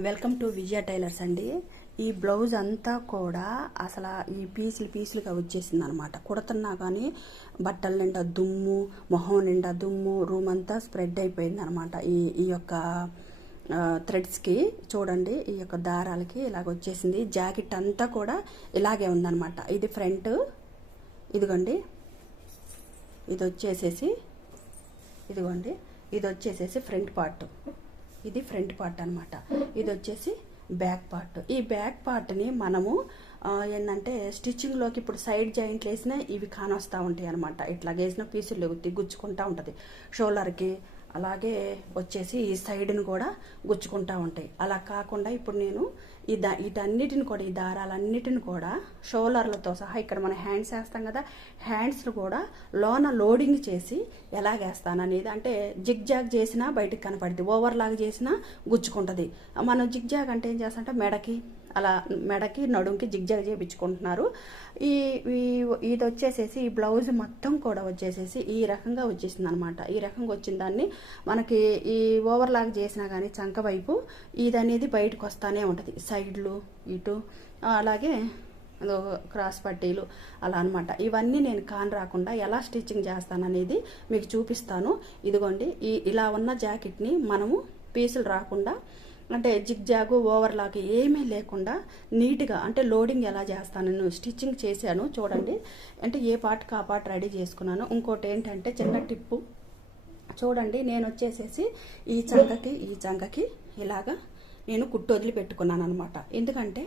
Welcome to Vijaya tailors అండి. ఈ blouse అంతా కూడా అసలు ఈ పీసులుగా వచ్చేసింది అనమాట. కుడుతున్నా కానీ బట్టల నిండా దుమ్ము, మొహం నిండా దుమ్ము, రూమ్ అంతా స్ప్రెడ్ అయిపోయింది అనమాట. ఈ యొక్క థ్రెడ్స్కి చూడండి, ఈ యొక్క దారాలకి ఇలాగ వచ్చేసింది. జాకెట్ అంతా కూడా ఇలాగే ఉందన్నమాట. ఇది ఫ్రంట్, ఇదిగోండి, ఇది వచ్చేసేసి ఇదిగోండి, ఇది వచ్చేసేసి ఫ్రంట్ పార్ట్, ఇది ఫ్రంట్ పార్ట్ అనమాట. ఇది వచ్చేసి బ్యాక్ పార్ట్. ఈ బ్యాక్ పార్ట్ని మనము ఏంటంటే స్టిచ్చింగ్లోకి ఇప్పుడు సైడ్ జాయింట్లు వేసినా ఇవి కానొస్తూ ఉంటాయి అనమాట. ఇట్లా వేసిన పీసులు గుచ్చుకుంటూ ఉంటుంది షోల్డర్కి, అలాగే వచ్చేసి ఈ సైడ్ని కూడా గుచ్చుకుంటూ ఉంటాయి. అలా కాకుండా ఇప్పుడు నేను వీటన్నిటిని కూడా, ఈ దారాలన్నిటిని కూడా షోల్డర్లతో సహా ఇక్కడ మనం హ్యాండ్స్ వేస్తాం కదా, హ్యాండ్స్ను కూడా లోన లోడింగ్ చేసి ఎలాగేస్తాను అనేది, అంటే జిగ్ జాగ్ చేసినా బయటకు కనపడుతుంది, ఓవర్ లాగ్ చేసినా గుచ్చుకుంటుంది. మనం జిగ్ జాగ్ అంటే ఏం చేస్తామంటే మెడకి నడుంకి జిగ్ జాగ్ చేయించుకుంటున్నారు. ఇది వచ్చేసేసి ఈ బ్లౌజ్ మొత్తం కూడా వచ్చేసేసి ఈ రకంగా వచ్చేసింది అనమాట. ఈ రకంగా వచ్చిన దాన్ని మనకి ఈ ఓవర్ లాగ్ చేసినా కానీ చంక వైపు ఇది అనేది బయటకు వస్తూనే ఉంటుంది, సైడ్లు ఇటు, అలాగే క్రాస్ పట్టీలు అలా అనమాట. ఇవన్నీ నేను కాన్ రాకుండా ఎలా స్టిచ్చింగ్ చేస్తాననేది మీకు చూపిస్తాను. ఇదిగోండి, ఇలా ఉన్న జాకెట్ని మనము పీసులు రాకుండా, అంటే జిగ్ జాగు ఓవర్ లాగ్ ఏమీ లేకుండా నీట్గా, అంటే లోడింగ్ ఎలా చేస్తాను నేను స్టిచ్చింగ్ చేశాను చూడండి. అంటే ఏ పార్ట్కి ఆ పార్ట్ రెడీ చేసుకున్నాను. ఇంకోటి ఏంటంటే చిన్న టిప్పు చూడండి, నేను వచ్చేసేసి ఈ చంకకి ఇలాగా నేను కుట్టు వదిలి పెట్టుకున్నాను అనమాట. ఎందుకంటే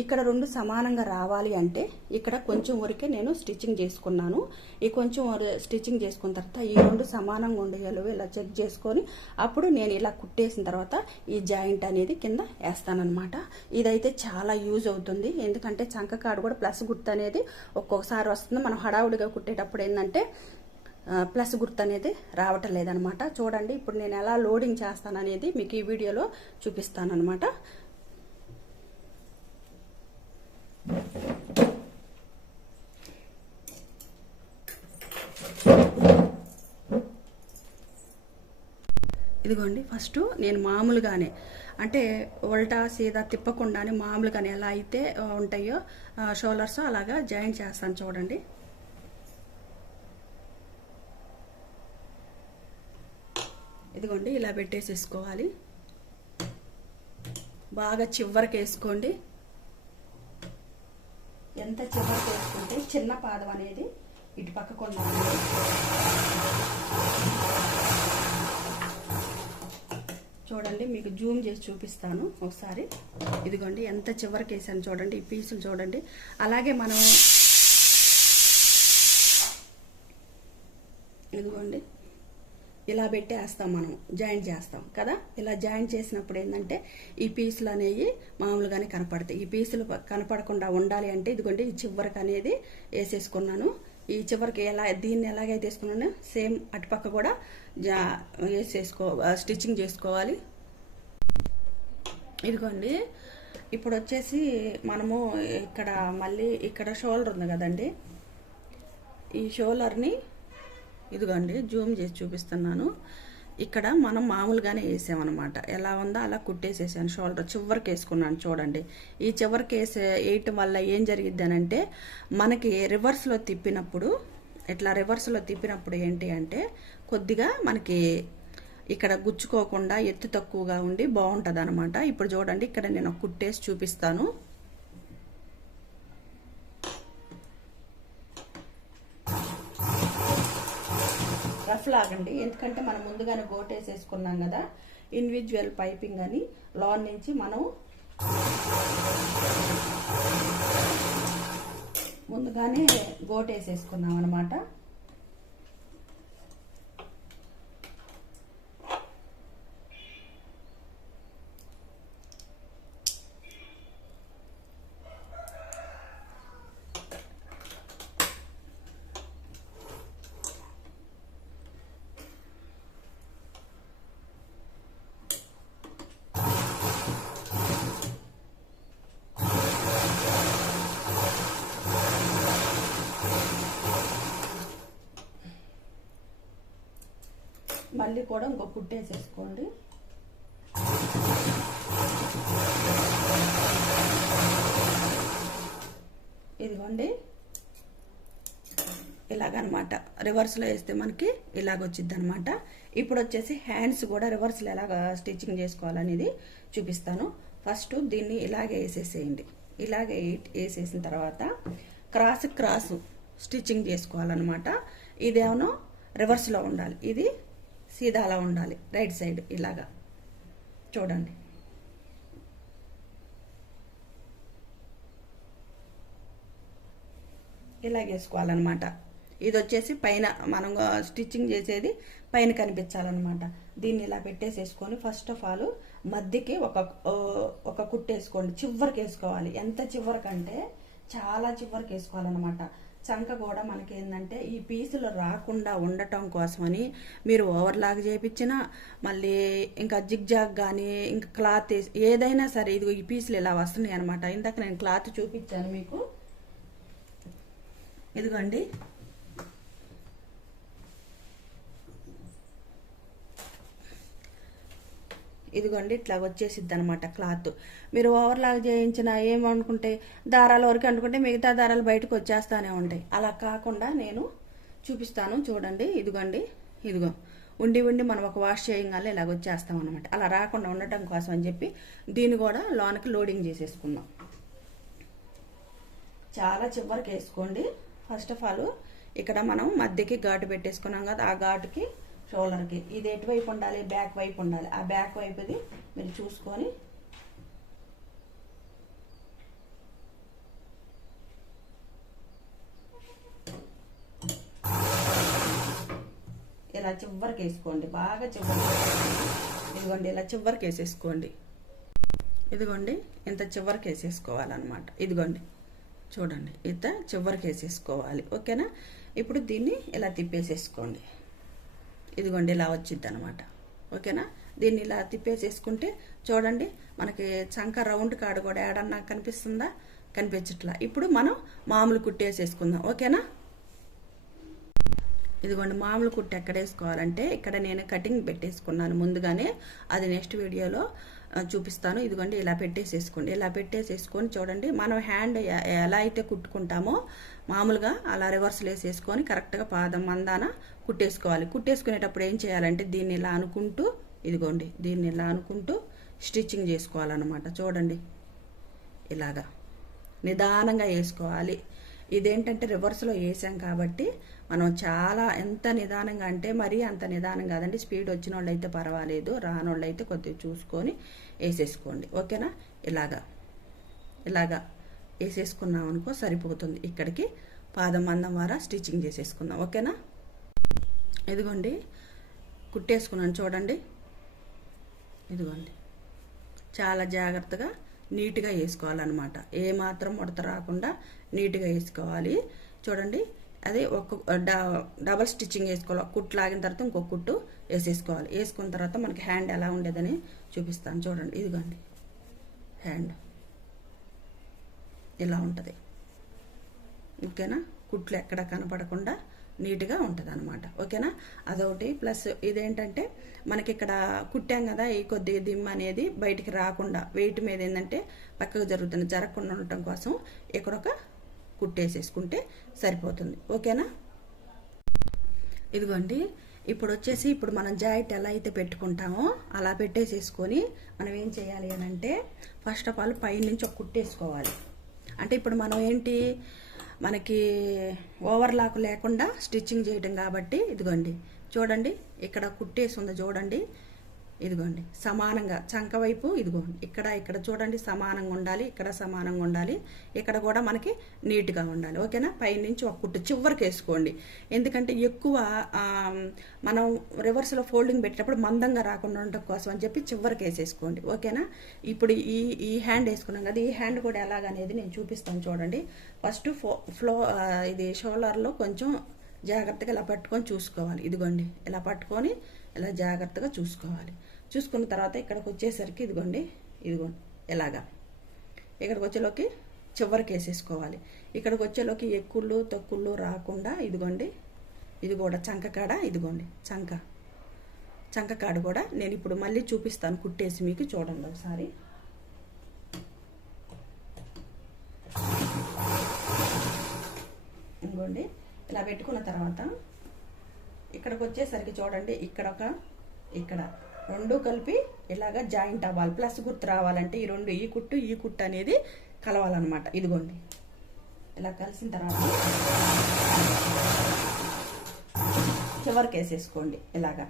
ఇక్కడ రెండు సమానంగా రావాలి అంటే ఇక్కడ కొంచెం వరకే నేను స్టిచ్చింగ్ చేసుకున్నాను. ఈ కొంచెం స్టిచ్చింగ్ చేసుకున్న తర్వాత ఈ రెండు సమానంగా ఉండేలో ఇలా చెక్ చేసుకొని అప్పుడు నేను ఇలా కుట్టేసిన తర్వాత ఈ జాయింట్ అనేది కింద వేస్తానమాట. ఇదైతే చాలా యూజ్ అవుతుంది. ఎందుకంటే చంక కాడు కూడా ప్లస్ గుర్తు అనేది ఒక్కొక్కసారి వస్తుంది. మనం హడావుడిగా కుట్టేటప్పుడు ఏంటంటే ప్లస్ గుర్తు అనేది రావటం లేదనమాట. చూడండి, ఇప్పుడు నేను ఎలా లోడింగ్ చేస్తాననేది మీకు ఈ వీడియోలో చూపిస్తానమాట. ఇదిగోండి, ఫస్ట్ నేను మామూలుగానే, అంటే ఉల్టా సీదా తిప్పకుండానే మామూలుగానే ఎలా అయితే ఉంటాయో షోల్డర్స్ అలాగా జాయింట్ చేస్తాను చూడండి. ఇదిగోండి, ఇలా పెట్టేసేసుకోవాలి. బాగా చివరికి వేసుకోండి. ఎంత చివరికి వేసుకుంటే చిన్న పాదం అనేది ఇటు పక్కకు ఉండాలి. చూడండి, మీకు జూమ్ చేసి చూపిస్తాను ఒకసారి. ఇదిగోండి, ఎంత చివరికి వేసాను చూడండి. ఈ పీసులు చూడండి. అలాగే మనం ఇదిగోండి ఇలా పెట్టేస్తాం, మనం జాయింట్ చేస్తాం కదా. ఇలా జాయింట్ చేసినప్పుడు ఏంటంటే ఈ పీసులు అనేవి మామూలుగానే కనపడతాయి. ఈ పీసులు కనపడకుండా ఉండాలి అంటే ఇదిగోండి, ఈ చివరికి అనేది వేసేసుకున్నాను. ఈ చివరికి దీన్ని ఎలాగైతే వేసుకున్నానో సేమ్ అటుపక్క కూడా స్టిచ్చింగ్ చేసుకోవాలి. ఇదిగోండి, ఇప్పుడు వచ్చేసి మనము ఇక్కడ మళ్ళీ ఇక్కడ షోల్డర్ ఉంది కదండి, ఈ షోల్డర్ని ఇదిగోండి జూమ్ చేసి చూపిస్తున్నాను. ఇక్కడ మనం మామూలుగానే వేసామన్నమాట. ఎలా ఉందో అలా కుట్టేసేసాను. షోల్డర్ చివరికి వేసుకున్నాను చూడండి. ఈ చివరికి వేయటం వల్ల ఏం జరిగిద్ది అనంటే మనకి రివర్స్లో తిప్పినప్పుడు, ఇట్లా రివర్స్లో తిప్పినప్పుడు ఏంటి అంటే కొద్దిగా మనకి ఇక్కడ గుచ్చుకోకుండా ఎత్తు తక్కువగా ఉండి బాగుంటుంది అనమాట. ఇప్పుడు చూడండి, ఇక్కడ నేను కుట్టేసి చూపిస్తాను. రఫ్ లాగండి, ఎందుకంటే మనం ముందుగానే గోటేసేసుకున్నాం కదా. ఇండివిజువల్ పైపింగ్ అని లోన్ నుంచి మనం ముందుగానే గోటేసేసుకున్నాం అనమాట. మళ్ళీ కూడా ఇంకో కుట్టేసేసుకోండి. ఇదిగోండి ఇలాగనమాట. రివర్స్లో వేస్తే మనకి ఇలాగొచ్చిద్ది అనమాట. ఇప్పుడు వచ్చేసి హ్యాండ్స్ కూడా రివర్స్లో ఎలాగ స్టిచ్చింగ్ చేసుకోవాలనేది చూపిస్తాను. ఫస్ట్ దీన్ని ఇలాగే వేసేసేయండి. ఇలాగే వేసేసిన తర్వాత క్రాస్ స్టిచ్చింగ్ చేసుకోవాలన్నమాట. ఇదేమో రివర్స్లో ఉండాలి, ఇది సీదాలా ఉండాలి, రైట్ సైడ్ ఇలాగా చూడండి. ఇలాగేసుకోవాలన్నమాట. ఇది వచ్చేసి పైన మనం స్టిచ్చింగ్ చేసేది పైన కనిపించాలన్నమాట. దీన్ని ఇలా పెట్టేసేసుకొని ఫస్ట్ ఆఫ్ ఆల్ మధ్యకి ఒక కుట్టేసుకోండి. చివరికి వేసుకోవాలి. ఎంత చివరికంటే చాలా చివరికి వేసుకోవాలన్నమాట. చంక కూడా మనకి ఏంటంటే ఈ పీసులు రాకుండా ఉండటం కోసమని మీరు ఓవర్లాగ్ చేయించిన మళ్ళీ ఇంకా జిగ్జాగ్ కానీ ఇంకా క్లాత్ ఏదైనా సరే ఇది ఈ పీసులు ఇలా వస్తున్నాయి అనమాట. ఇందాక నేను క్లాత్ చూపించాను మీకు. ఇదిగోండి ఇదిగోండి ఇట్లా వచ్చేసిద్ది అనమాట క్లాత్. మీరు ఓవర్లాగ్ చేయించిన ఏమనుకుంటే దారాల వరకు అనుకుంటే మిగతా దారాలు బయటకు వచ్చేస్తానే ఉంటాయి. అలా కాకుండా నేను చూపిస్తాను చూడండి. ఇదిగోండి ఇదిగో ఉండి మనం ఒక వాష్ చేయగానే ఇలాగ వచ్చేస్తాం అనమాట. అలా రాకుండా ఉండటం కోసం అని చెప్పి దీన్ని కూడా లోనకి లోడింగ్ చేసేసుకుందాం. చాలా చివరికి వేసుకోండి. ఫస్ట్ ఆఫ్ ఆల్ ఇక్కడ మనం మధ్యకి ఘాటు పెట్టేసుకున్నాం కదా, ఆ ఘాటుకి షోల్డర్కి ఇది ఎటువైపు ఉండాలి, బ్యాక్ వైపు ఉండాలి. ఆ బ్యాక్ వైపుది మీరు చూసుకొని ఇలా చివరికి వేసుకోండి. బాగా చివరికి ఇదిగోండి ఇలా చివరికి వేసేసుకోండి. ఇదిగోండి ఇంత చివరికి వేసేసుకోవాలన్నమాట. ఇదిగోండి చూడండి ఇంత చివరికి వేసేసుకోవాలి. ఓకేనా? ఇప్పుడు దీన్ని ఇలా తిప్పేసేసుకోండి. ఇదిగోండి ఇలా వచ్చిద్ది అనమాట. ఓకేనా? దీన్ని ఇలా తిప్పేసేసుకుంటే చూడండి మనకి చంక రౌండ్ కాడ కూడా ఏడన్నా కనిపిస్తుందా? కనిపించట్లా. ఇప్పుడు మనం మామూలు కుట్టేసేసుకుందాం. ఓకేనా? ఇదిగోండి మామూలు కుట్టు ఎక్కడ వేసుకోవాలంటే ఇక్కడ నేను కటింగ్ పెట్టేసుకున్నాను ముందుగానే, అది నెక్స్ట్ వీడియోలో చూపిస్తాను. ఇదిగోండి ఇలా పెట్టేసేసుకోండి. ఇలా పెట్టేసేసుకొని చూడండి మనం హ్యాండ్ ఎలా అయితే కుట్టుకుంటామో మామూలుగా అలా రివర్స్లో వేసేసుకొని కరెక్ట్గా పాదం మందాన కుట్టేసుకోవాలి. కుట్టేసుకునేటప్పుడు ఏం చేయాలంటే దీన్ని ఇలా అనుకుంటూ ఇదిగోండి దీన్ని ఇలా అనుకుంటూ స్టిచ్చింగ్ చేసుకోవాలన్నమాట. చూడండి ఇలాగా నిదానంగా వేసుకోవాలి. ఇదేంటంటే రివర్స్లో వేసాం కాబట్టి మనం చాలా ఎంత నిదానంగా అంటే మరీ అంత నిదానం కాదండి. స్పీడ్ వచ్చిన వాళ్ళు అయితే పర్వాలేదు, రాని వాళ్ళు అయితే కొద్దిగా చూసుకొని వేసేసుకోండి. ఓకేనా? ఇలాగా వేసేసుకున్నాం అనుకో సరిపోతుంది. ఇక్కడికి పాదం మందం వారా స్టిచ్చింగ్ చేసేసుకుందాం. ఓకేనా? ఇదిగోండి కుట్టేసుకున్నాను చూడండి. ఇదిగోండి చాలా జాగ్రత్తగా నీట్గా వేసుకోవాలన్నమాట. ఏమాత్రం ముడత రాకుండా నీట్గా వేసుకోవాలి. చూడండి అది ఒక డబల్ స్టిచ్చింగ్ వేసుకోవాలి. కుట్టు లాగిన తర్వాత ఇంకొక కుట్టు వేసేసుకోవాలి. వేసుకున్న తర్వాత మనకి హ్యాండ్ ఎలా ఉండేదని చూపిస్తాను చూడండి. ఇదిగోండి హ్యాండ్ ఇలా ఉంటుంది. ఓకేనా? కుట్లు ఎక్కడ కనపడకుండా నీట్గా ఉంటుంది అనమాట. ఓకేనా? అదొకటి. ప్లస్ ఇదేంటంటే మనకి ఇక్కడ కుట్టాం కదా, ఈ కొద్దిగా దిమ్మ అనేది బయటికి రాకుండా వెయిట్ మీద ఏంటంటే పక్కకు జరగకుండా ఉండటం కోసం ఇక్కడొక కుట్టేసేసుకుంటే సరిపోతుంది. ఓకేనా? ఇదిగోండి ఇప్పుడు మనం జాయింట్ ఎలా అయితే పెట్టుకుంటామో అలా పెట్టేసేసుకొని మనం ఏం చేయాలి అని అంటే ఫస్ట్ ఆఫ్ ఆల్ పైనుంచి ఒక కుట్టేసుకోవాలి. అంటే ఇప్పుడు మనం ఏంటి మనకి ఓవర్లాక్ లేకుండా స్టిచ్చింగ్ చేయడం కాబట్టి ఇదిగోండి చూడండి ఇక్కడ కుట్టేసి ఉంది చూడండి. ఇదిగోండి సమానంగా చంక వైపు ఇదిగోండి ఇక్కడ చూడండి సమానంగా ఉండాలి, ఇక్కడ సమానంగా ఉండాలి, ఇక్కడ కూడా మనకి నీట్గా ఉండాలి. ఓకేనా? పైనుంచి ఒక కుట్టు చివరికి వేసుకోండి. ఎందుకంటే ఎక్కువ మనం రివర్స్లో ఫోల్డింగ్ పెట్టేటప్పుడు మందంగా రాకుండా ఉండటం కోసం అని చెప్పి చివరికి వేసేసుకోండి. ఓకేనా? ఇప్పుడు ఈ హ్యాండ్ వేసుకున్నాం కదా, ఈ హ్యాండ్ కూడా ఎలాగనేది నేను చూపిస్తాను చూడండి. ఫస్ట్ ఇది షోల్డర్లో కొంచెం జాగ్రత్తగా ఇలా పట్టుకొని చూసుకోవాలి. ఇదిగోండి ఇలా పట్టుకొని ఇలా జాగ్రత్తగా చూసుకోవాలి. చూసుకున్న తర్వాత ఇక్కడికి వచ్చేసరికి ఇదిగోండి ఇలాగా ఇక్కడికి వచ్చేలోకి చివరికి వేసేసుకోవాలి. ఇక్కడికి వచ్చేలోకి ఎక్కుళ్ళు తక్కుళ్ళు రాకుండా ఇదిగోండి ఇది కూడా చంక కాడ ఇదిగోండి చంక కాడ కూడా నేను ఇప్పుడు మళ్ళీ చూపిస్తాను కుట్టేసి మీకు చూడండి ఒకసారి. ఇంకోండి ఇలా పెట్టుకున్న తర్వాత ఇక్కడికి వచ్చేసరికి చూడండి, ఇక్కడ రెండు కలిపి ఇలాగా జాయింట్ అవ్వాలి. ప్లస్ గుర్తు రావాలంటే ఈ రెండు, ఈ కుట్టు అనేది కలవాలన్నమాట. ఇదిగోండి ఇలా కలిసిన తర్వాత చివరికి వేసేసుకోండి ఇలాగా.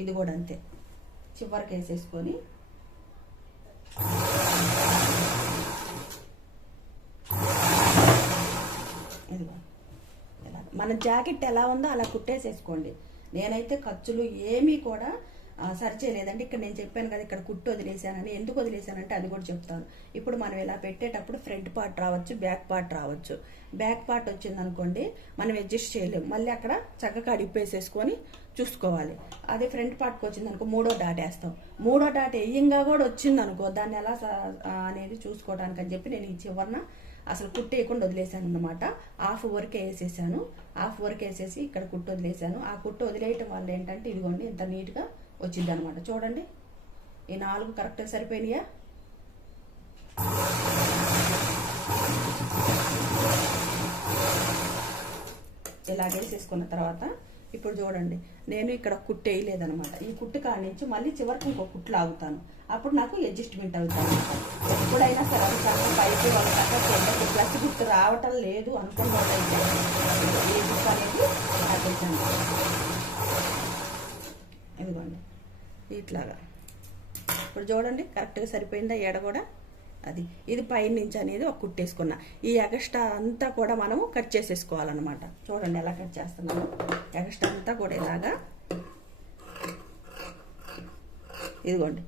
ఇది కూడా అంతే, చివరికి వేసేసుకొని ఇదిగో ఇలా మన జాకెట్ ఎలా ఉందో అలా కుట్టేసేసుకోండి. నేనైతే ఖర్చులు ఏమీ కూడా సరి చేయలేదండి. ఇక్కడ నేను చెప్పాను కదా ఇక్కడ కుట్టు వదిలేసానని. ఎందుకు వదిలేసానంటే అది కూడా చెప్తాను. ఇప్పుడు మనం ఇలా పెట్టేటప్పుడు ఫ్రంట్ పార్ట్ రావచ్చు, బ్యాక్ పార్ట్ రావచ్చు. బ్యాక్ పార్ట్ వచ్చిందనుకోండి మనం అడ్జస్ట్ చేయలేము, మళ్ళీ అక్కడ చక్కగా అడిపేసేసుకొని చూసుకోవాలి. అదే ఫ్రంట్ పార్ట్కి వచ్చిందనుకో మూడో డాట్ వేస్తాం. మూడో డాట్ వేయంగా కూడా వచ్చిందనుకో దాన్ని ఎలా అనేది చూసుకోవడానికి అని చెప్పి నేను ఈ చివరన అసలు కుట్టు వేయకుండా వదిలేసాను అనమాట. హాఫ్ వరకు వేసేసాను. హాఫ్ వరకు వేసేసి ఇక్కడ కుట్టు వదిలేసాను. ఆ కుట్టు వదిలేయటం వల్ల ఏంటంటే ఇదిగోండి ఇంత నీట్గా వచ్చింది అనమాట. చూడండి ఈ 4 కరెక్ట్గా సరిపోయినాయా? ఇలా వేసేసుకున్న తర్వాత ఇప్పుడు చూడండి నేను ఇక్కడ కుట్టు వేయలేదనమాట. ఈ కుట్టు కాడి నుంచి మళ్ళీ చివరికి ఇంకో కుట్లు ఆగుతాను. అప్పుడు నాకు అడ్జస్ట్మెంట్ అవుతాను. ఎప్పుడైనా సరే అది చక్క పైకి వాళ్ళ చక్క ప్లస్ గుర్తు రావటం లేదు అనుకున్న వాళ్ళైతే ఈ గుర్తు అనేది ఆపేసాను. ఇదిగోండి ఇట్లాగా. ఇప్పుడు చూడండి కరెక్ట్గా సరిపోయిందా ఏడ కూడా. అది ఇది పైన నుంచి అనేది ఒక కుట్టేసుకున్నా. ఈ ఎగస్ట్రా అంతా కూడా మనము కట్ చేసేసుకోవాలన్నమాట. చూడండి ఎలా కట్ చేస్తున్నాము. ఎగస్ట్రా అంతా కూడా ఇలాగా ఇదిగోండి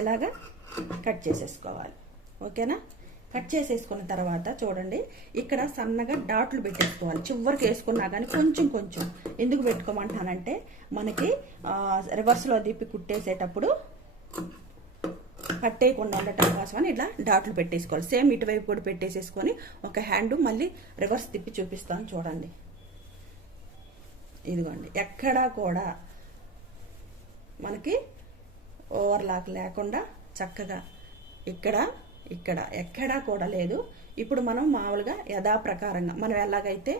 ఇలాగా కట్ చేసేసుకోవాలి. ఓకేనా? కట్ చేసేసుకున్న తర్వాత చూడండి ఇక్కడ సన్నగా డాట్లు పెట్టేసుకోవాలి. చివరికి వేసుకున్నా కానీ కొంచెం ఎందుకు పెట్టుకోమంటానంటే మనకి రివర్స్లో దిప్పి కుట్టేసేటప్పుడు కట్టేయకుండా ఉండటం కోసమని ఇట్లా డాట్లు పెట్టేసుకోవాలి. సేమ్ ఇటువైపు కూడా పెట్టేసేసుకొని ఒక హ్యాండ్ మళ్ళీ రివర్స్ తిప్పి చూపిస్తాను చూడండి. ఇదిగోండి ఎక్కడా కూడా మనకి ఓవర్లాక్ లేకుండా చక్కగా ఇక్కడ ఎక్కడా కూడా లేదు. ఇప్పుడు మనం మామూలుగా యథాప్రకారంగా మనం ఎలాగైతే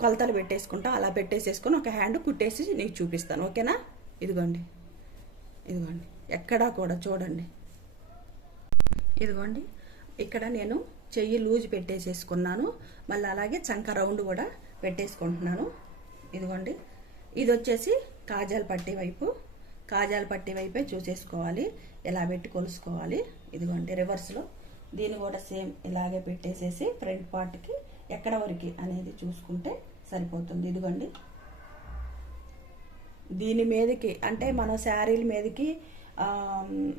కొలతలు పెట్టేసుకుంటాం అలా పెట్టేసేసుకొని ఒక హ్యాండ్ కుట్టేసి నీకు చూపిస్తాను. ఓకేనా? ఇదిగోండి ఎక్కడా కూడా చూడండి. ఇదిగోండి ఇక్కడ నేను చెయ్యి లూజ్ పెట్టేసేసుకున్నాను. మళ్ళీ అలాగే చంక రౌండ్ కూడా పెట్టేసుకుంటున్నాను. ఇదిగోండి ఇది వచ్చేసి కాజాల పట్టి వైపే చూసేసుకోవాలి. ఇలా పెట్టి కొలుసుకోవాలి. ఇదిగోండి రివర్స్లో దీన్ని కూడా సేమ్ ఇలాగే పెట్టేసేసి ఫ్రంట్ పార్ట్కి ఎక్కడ వరకు అనేది చూసుకుంటే సరిపోతుంది. ఇదిగోండి దీని మీదకి అంటే మనం శారీల మీదకి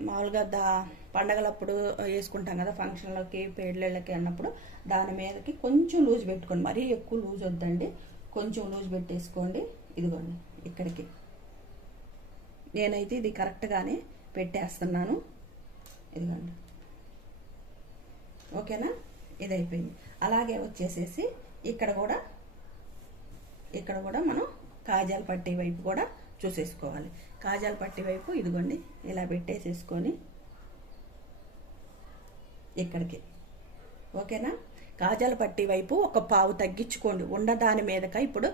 మామూలుగా పండగలప్పుడు వేసుకుంటాం కదా, ఫంక్షన్లకి పెళ్ళిళ్ళకి అన్నప్పుడు దాని మీదకి కొంచెం లూజ్ పెట్టుకోండి. మరీ ఎక్కువ లూజ్ వద్దండి, కొంచెం లూజ్ పెట్టేసుకోండి. ఇదిగోండి ఇక్కడికి నేనైతే ఇది కరెక్ట్గానే పెట్టేస్తున్నాను. ఇదిగోండి ఓకేనా? ఇది అయిపోయింది. అలాగే వచ్చేసేసి ఇక్కడ కూడా మనం కాజాల పట్టీ వైపు కూడా చూసేసుకోవాలి. కాజాల పట్టీ వైపు ఇదిగోండి ఇలా పెట్టేసేసుకొని ఇక్కడికి. ఓకేనా? కాజాల పట్టీ వైపు ఒక పావు తగ్గించుకోండి. ఉండదాని మీదక ఇప్పుడు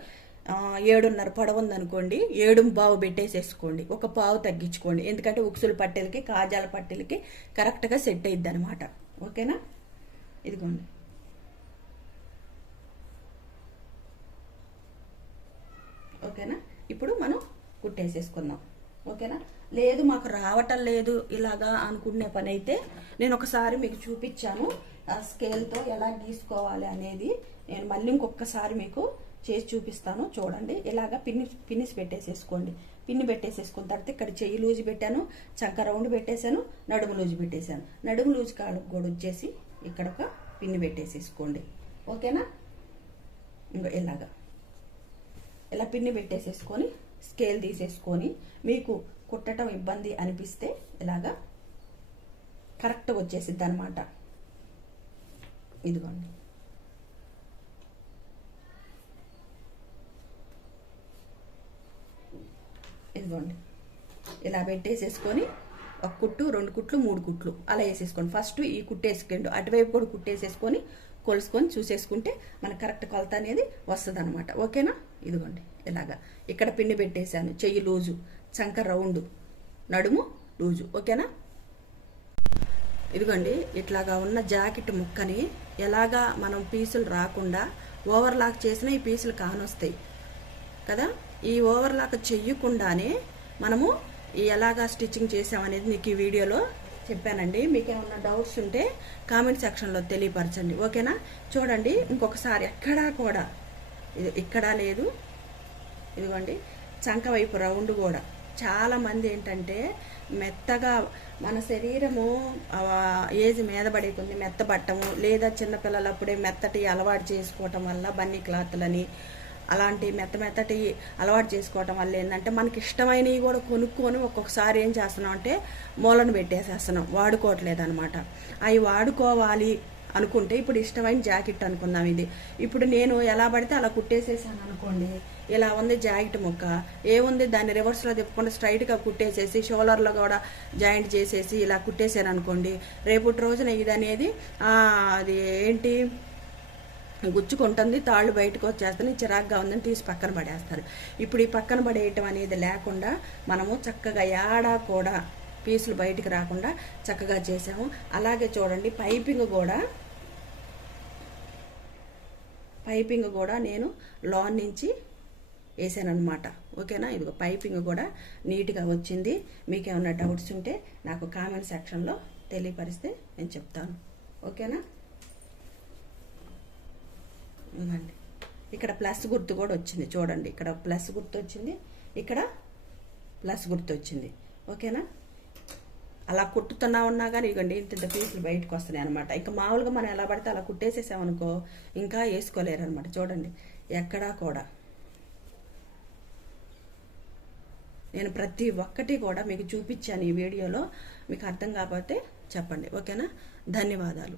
7.5 పొడవు ఉందనుకోండి, 7.25 పెట్టేసేసుకోండి. ఒక పావు తగ్గించుకోండి. ఎందుకంటే ఉక్సుల పట్టీలకి కాజాల పట్టీలకి కరెక్ట్గా సెట్ అయ్యిద్ది అనమాట. ఓకేనా? ఇదిగోండి ఓకేనా? ఇప్పుడు మనం కుట్టేసేసుకుందాం. ఓకేనా? లేదు మాకు రావటం లేదు ఇలాగా అనుకునే పని అయితే నేను ఒకసారి మీకు చూపించాను స్కేల్తో ఎలా గీసుకోవాలి అనేది. నేను మళ్ళీ ఇంకొకసారి మీకు చేసి చూపిస్తాను చూడండి. ఇలాగా పిన్నిస్ పెట్టేసేసుకోండి. పిన్ని పెట్టేసేసుకున్న తర్వాత ఇక్కడ చెయ్యి లూజ్ పెట్టాను, చంక రౌండ్ పెట్టేశాను, నడుము లూజ్ పెట్టేశాను. నడుము లూజ్ కాళ్ళకు కూడా వచ్చేసి ఇక్కడ ఒక పిన్ని పెట్టేసేసుకోండి. ఓకేనా? ఇంకా ఇలా పిన్ని పెట్టేసేసుకొని స్కేల్ తీసేసుకొని మీకు కుట్టడం ఇబ్బంది అనిపిస్తే ఇలాగా కరెక్ట్ వచ్చేసిద్ది అనమాట. ఇదిగోండి ఇలా పెట్టేసేసుకొని ఒక కుట్టు, 2 కుట్లు, 3 కుట్లు అలా వేసేసుకోండి. ఫస్ట్ ఈ కుట్టేసుకోండి, అటువైపు కూడా కుట్టేసేసుకొని కొలుసుకొని చూసేసుకుంటే మనకు కరెక్ట్ కొలత అనేది వస్తుంది అనమాట. ఓకేనా? ఇదిగోండి ఇలాగా ఇక్కడ పిండి పెట్టేశాను. చెయ్యి లూజు, చంక రౌండ్, నడుము లూజు. ఓకేనా? ఇదిగోండి ఇట్లాగా ఉన్న జాకెట్ ముక్కని ఎలాగా మనం పీసులు రాకుండా ఓవర్లాక్ చేసినా ఈ పీసులు కానొస్తాయి కదా. ఈ ఓవర్లాక్ చెయ్యకుండానే మనము ఎలాగా స్టిచ్చింగ్ చేసామనేది మీకు ఈ వీడియోలో చెప్పానండి. మీకు ఏమన్నా డౌట్స్ ఉంటే కామెంట్ సెక్షన్లో తెలియపరచండి. ఓకేనా? చూడండి ఇంకొకసారి ఎక్కడా కూడా ఇక్కడ లేదు. ఇదిగోండి చంక వైపు రౌండ్ కూడా. చాలా మంది ఏంటంటే మెత్తగా మన శరీరము ఏజ్ మీద పడే కొన్ని మెత్తబట్టము, లేదా చిన్నపిల్లలప్పుడే మెత్తటి అలవాటు చేసుకోవటం వల్ల బన్నీ క్లాత్లని అలాంటి మెత్తటి అలవాటు చేసుకోవటం వల్ల ఏంటంటే మనకి ఇష్టమైనవి కూడా కొనుక్కొని ఒక్కొక్కసారి ఏం చేస్తున్నాం అంటే మూలను పెట్టేసేస్తున్నాం, వాడుకోవట్లేదు అనమాట. అవి వాడుకోవాలి అనుకుంటే ఇప్పుడు ఇష్టమైన జాకెట్ అనుకుందాం. ఇది ఇప్పుడు నేను ఎలా పడితే అలా కుట్టేసేసాను అనుకోండి. ఇలా ఉంది జాకెట్ ముక్క, ఏముంది దాన్ని రివర్స్లో తిప్పకుండా స్ట్రైట్గా కుట్టేసేసి షోలర్లో కూడా జాయింట్ చేసేసి ఇలా కుట్టేసాను అనుకోండి. రేపటి రోజున ఇది అనేది అది ఏంటి గుచ్చుకుంటుంది, తాళ్ళు బయటకు వచ్చేస్తుంది, చిరాగ్గా ఉందని తీసి పక్కన పడేస్తారు. ఇప్పుడు ఈ పక్కన పడేయటం అనేది లేకుండా మనము చక్కగా యాడా కూడా పీసులు బయటికి రాకుండా చక్కగా చేసాము. అలాగే చూడండి పైపింగ్ కూడా నేను లోన్ నుంచి వేసాను అనమాట. ఓకేనా? ఇదిగో పైపింగ్ కూడా నీట్గా వచ్చింది. మీకు ఏమైనా డౌట్స్ ఉంటే నాకు కామెంట్ సెక్షన్లో తెలియపరిస్తే నేను చెప్తాను. ఓకేనా? ఇవ్వండి ఇక్కడ ప్లస్ గుర్తు కూడా వచ్చింది. చూడండి ఇక్కడ ప్లస్ గుర్తు వచ్చింది, ఇక్కడ ప్లస్ గుర్తు వచ్చింది. ఓకేనా? అలా కుట్టుతున్నా ఉన్నా కానీ ఇవ్వండి ఇంత పీసులు బయటకు వస్తున్నాయి అనమాట. ఇంకా మామూలుగా మనం ఎలా పడితే అలా కుట్టేసేసామనుకో ఇంకా వేసుకోలేరు అనమాట. చూడండి ఎక్కడా కూడా నేను ప్రతి ఒక్కటి కూడా మీకు చూపించాను ఈ వీడియోలో. మీకు అర్థం కాకపోతే చెప్పండి. ఓకేనా? ధన్యవాదాలు.